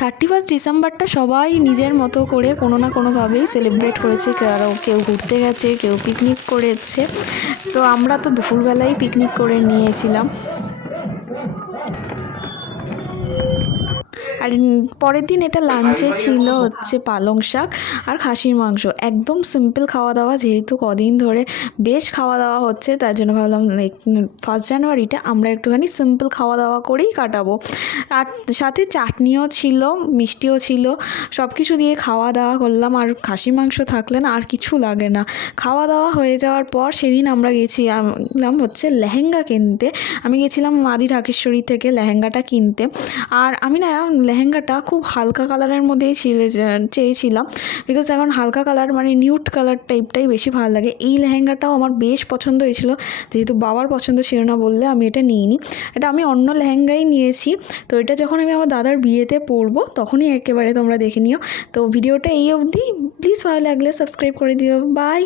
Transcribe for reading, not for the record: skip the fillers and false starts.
31 ডিসেম্বরটা সবাই নিজের মতো করে কোনো না কোনোভাবেই সেলিব্রেট করেছে। কেউ ঘুরতে গেছে, কেউ পিকনিক করেছে। তো আমরা তো দুপুরবেলায় পিকনিক করে নিয়েছিলাম। আর পরের দিন এটা লাঞ্চে ছিল হচ্ছে পালং শাক আর খাসির মাংস। একদম সিম্পল খাওয়া দাওয়া, যেহেতু কদিন ধরে বেশ খাওয়া দাওয়া হচ্ছে, তার জন্য ভাবলাম 1 জানুয়ারিটা আমরা একটুখানি সিম্পল খাওয়া দাওয়া করেই কাটাবো। আর সাথে চাটনিও ছিল, মিষ্টিও ছিল, সব কিছু দিয়ে খাওয়া দাওয়া করলাম। আর খাসির মাংস থাকলে না আর কিছু লাগে না। খাওয়া দাওয়া হয়ে যাওয়ার পর সেদিন আমরা গেছিলাম হচ্ছে লেহেঙ্গা কিনতে। আমি গেছিলাম মাদি ঢাকেশ্বরী থেকে লেহেঙ্গাটা কিনতে। আর আমি না লেহেঙ্গাটা খুব হালকা কালারের মধ্যেই চেয়েছিলাম, বিকজ এখন হালকা কালার মানে নিউড কালার টাইপটাই বেশি ভালো লাগে। এই লেহেঙ্গাটাও আমার বেশ পছন্দ হয়েছিল, যেহেতু বাবার পছন্দ ছিল না বললে আমি এটা নিইনি। এটা আমি অন্য লেহেঙ্গাই নিয়েছি। তো এটা যখন আমি আমার দাদার বিয়েতে পরবো তখনই একেবারে তোমরা দেখে নিও। তো ভিডিওটা এই অবধি। প্লিজ ভালো লাগলে সাবস্ক্রাইব করে দিও। বাই।